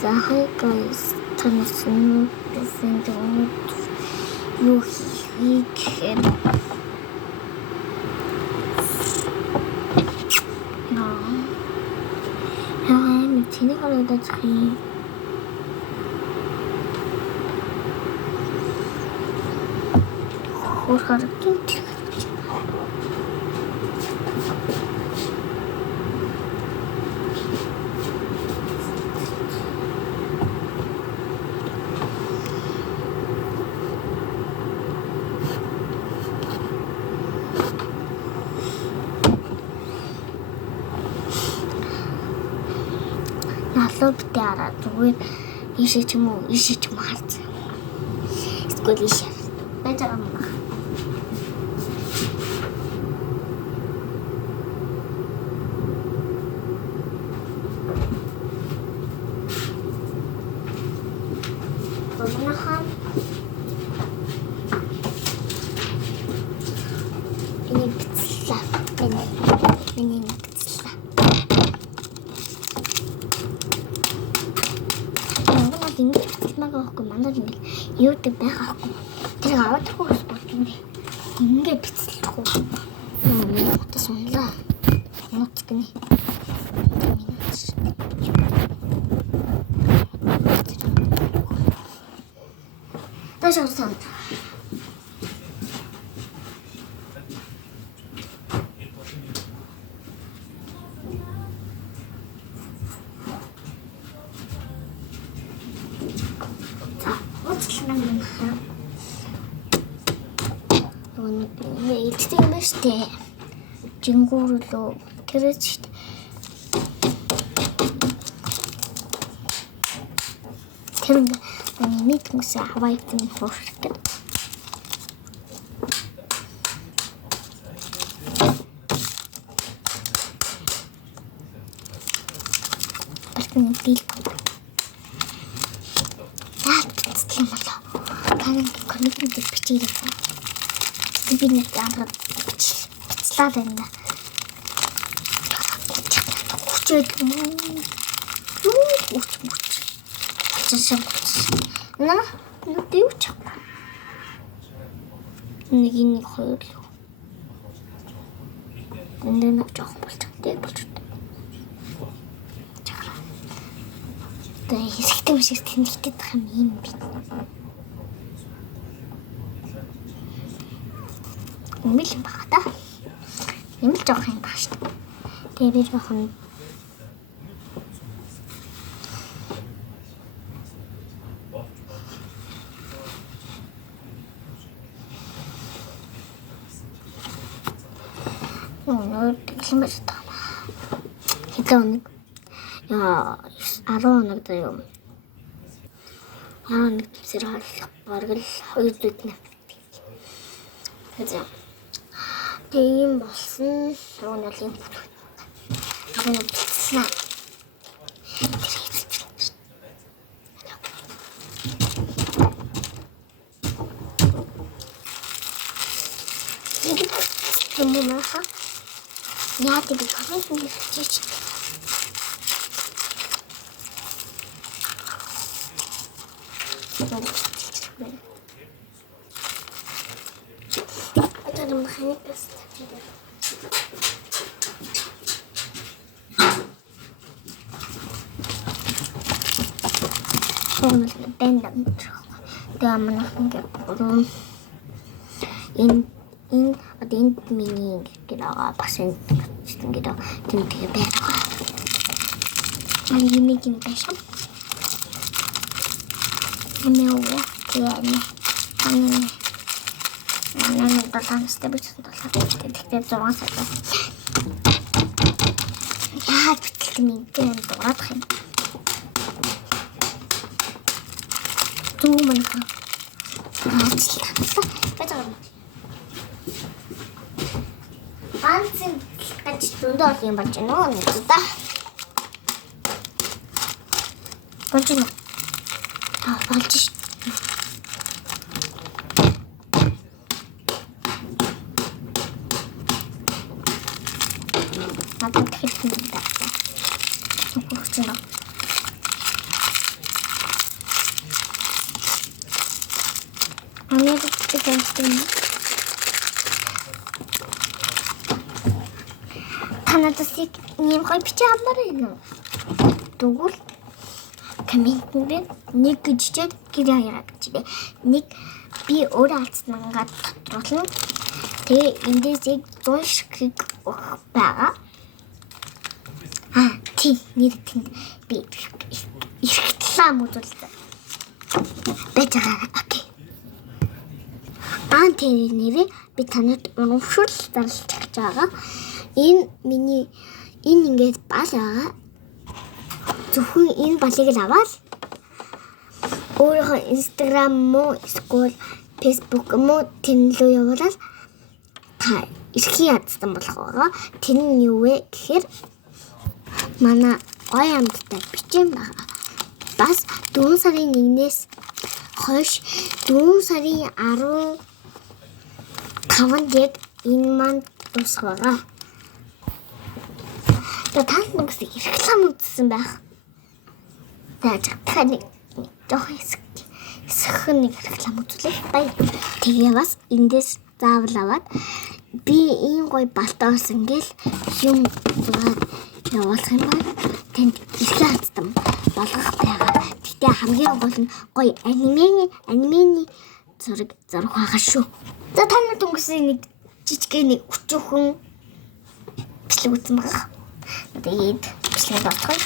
За guys, таньсан гэсэн юу хийх гэхээр тэнийг харагдаж хий. Хөр харагдаж. Насобтэй хараад зүгээр ийшээ ч юм уу харц. Эсвэл ийшээ. Байж байгаа юм байна. Гомнахан. Миний бицлээ. Миний магахгүй манад ингэ юудаг байгаагүй. Тэр аваад хөөс бодно. Ингээ бицэлдэггүй. Утас унлаа. Нууц гинэ. Ташаасан. Илтгэх юм штэ. Жингүүрлөө гэрэж штэ. Тэр нэг хүмүүс хаваайтын хуурдаг. Баркны бил. Яац болоо. Танин комментиг бичээрэй. Би нэг анхаад бицлаа байна. Хүчээд юу чашаа. Наа юу юу ч. Нэг хоёр л. Нэг жоох болчихтой болчихтой. Тэгээ хэсэгтэй биш тэнэгтэй дах юм би. Умил юм байна та. Юм л жоох юм байна шүү дээ. Тэгээ би жоохон тэгсэн байж таа. Хэдэн хоног? Яа, 10 хоног даа юм. Нэг төвсөр хаалх бараг л 2 дэд нэ. Хэзээ. Тийм болсон. Рууналын абын бицнаа. Тэмээха. Яа тийм коммент хийчих. Шоонол бэндам. Дэмэн ингээ бүрэн энэ энд миний гэраа бас ингэ тэмдэг байгаа. Миний нэг юм байсан. Эмэвэ яа. Нана талаастай бичсэн талаа. Тэгэхээр 6 сар. Яа битэл минтэн дураадах юм. Туман. Ганцын гэж дундор юм болж байна уу та. Болж байна. Болж ш. Надад хэлсэн юм даа. Супер чинь. Америкт байсан. Танадасыг нэм гоё бичиж амаар юм. Тэгвэл коммент дээр нэг гэжчээд гэр яараа гэж. Нэг би өөрөө алдсангаа тодруулна. Тэгээ эндээс яг 100 шиг байгаа. Тийм нэр тэнд би реклам үзүүлсэн. Бэжаа. Окей. Тэр нэрээ би танад урамшуул зарлж байгаа. Энэ ингээд бал байгаа. Зөвхөн энэ балыг л аваад өөрийнхөө Instagram муу эсвэл Facebook муу тэнлүү явуулаад та эрхийн ядсан болох байгаа. Тэр нь юу вэ гэхээр манай гоё амттай бичэн байгаа. Бас 4 сарын 1-ээс хойш 4 сарын 15-нд яг энэ манд дуусах байгаа. Танд нэг реклам үзсэн байх. Таны жоох хэсэг нэг реклам үзүүлэх бай. Тэгээ бас эндээс заавал аваад би ийм гоё балтаас ингээл юм зураад явуулах юм байна. Тэнд эрхээ хандсан болгох байгаа. Тэгтээ хамгийн гол нь гоё анимены зураг байгаа шүү. За танад өнгөрсөн нэг жижиг нэг өчөөхөн бичлэг үзсэн байгаа. Тэгээд бичлэг болтгоо.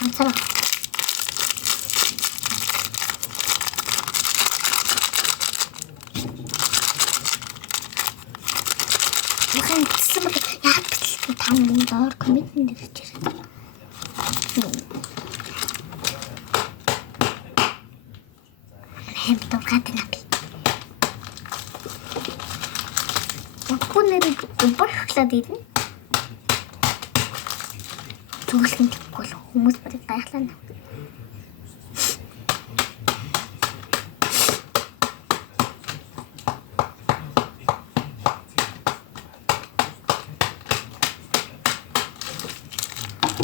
Ансараа. Яхан гэсэн яг бичлэг тамны доор коммент дээр ирсэн. Хэм тохиолдсон юм. Нэрийг бүрхлээд ирнэ. Түгэлхэн гэхгүй хүмүүс барыг гайхлаа.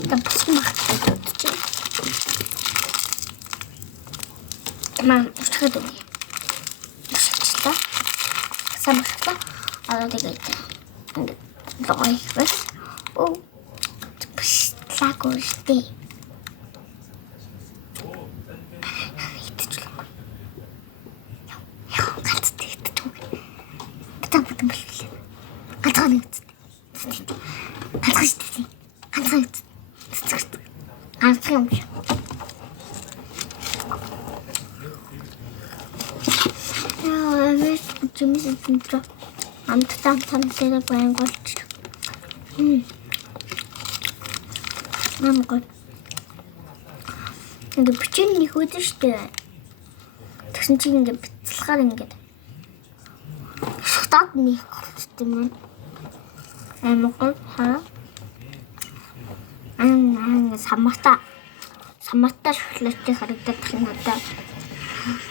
Тапсан махтай ч. Мам, өчгөд үү. Өчгөд. Самхта. Тэгээд лой бас лагуштэй. Амттай тамлаа байнгуулж. Намгоо. Ингээд бичэн нэг өдөр штэ. Тэгсэн чинь ингээд бицлахаар ингээд. Шатад нэг болчихсон юм. Амгоо хаа. Самата шоколадтай харагдаад тах юм одоо.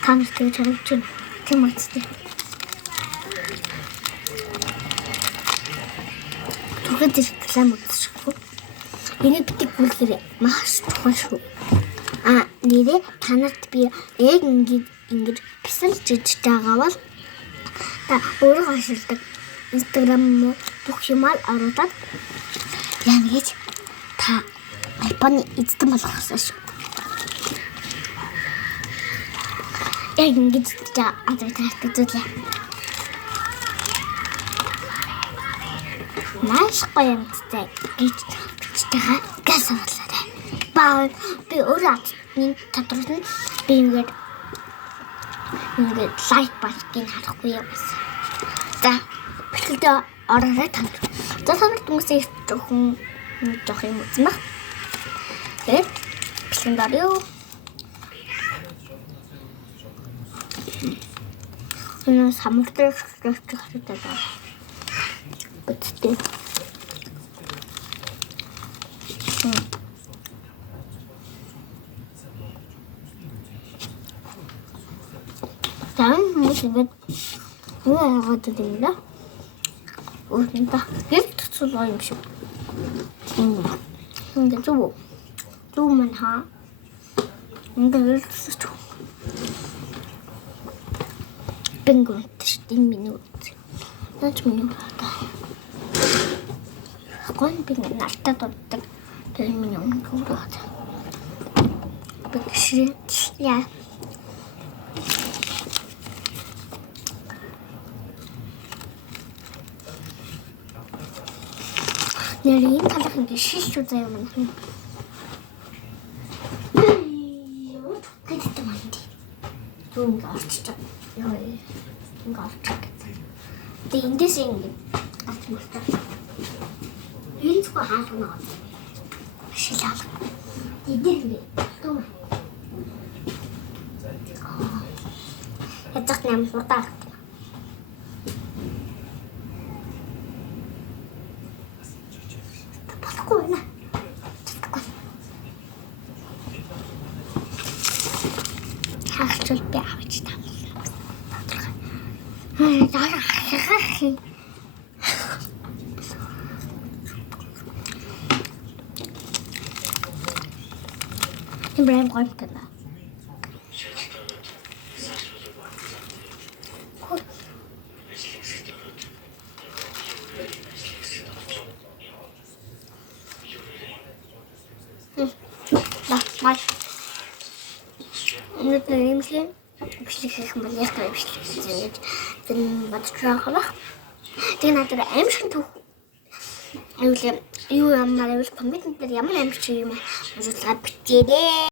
Камер тэгж харагдаж байна. Тийм үстэй. Түгэд реклам үзчихгүй. Энийг битгий гүйлгэрээ маш тухайн шүү. Нэрээ танарт би яг ингэж писэлж ижиж байгаа бол та өөрөө ашигладаг Instagram муу бүх юмар оруулаад яа гэж та iPhone эзэн болгосон шүү. Яг ингэж аваад үзүүлээ. Маш гоё юмтай гэж байгаа газ болоо. Баа би өөрөө тодруулна. Би ингээд лайк батгийг харахгүй юм байна. За бэлдээ ороод таньд. За танарт хүмүүсээ жоох юм үзмэ. Тэгээд бэлэн дарё. Энэ самуртай хэрэгтэй байна. Бэттэй. Тэгээд юу яагаад гэдэг юм бэ? Өөрөндөө хэд цуцлаа юм шиг. Ингээд зүг. Дүү мань хаа. Ингээд хэлсэн ч. Бэнгүүт тийм минут. Наач минут та. Гон би нартад уддаг. Тэр минут гураад. Бэкши яа. Нэрийн талах ингэ шилж үзээ юм байна. Хэдтэй манд. Зүг орчиж. Яа. Ингэ орчих. Тэг эндээс ингэ гарч мөртөө. Энэ зүг хаалгана. Шил хаалга. Эдгээр туу. Ядах нэм хурдаа. Хагчул би авч таа. Хаа. Ибрахим гойпкана. Маш. Нэг нэмсэн. Бичлэх юм бол яг та бичлэх. Тэн батчрах ба. Тэг надад аимшиг төв. Аюул юу ямар аюул коммент дээр ямар аимшиг юм аа. Ажиглаа битээрээ.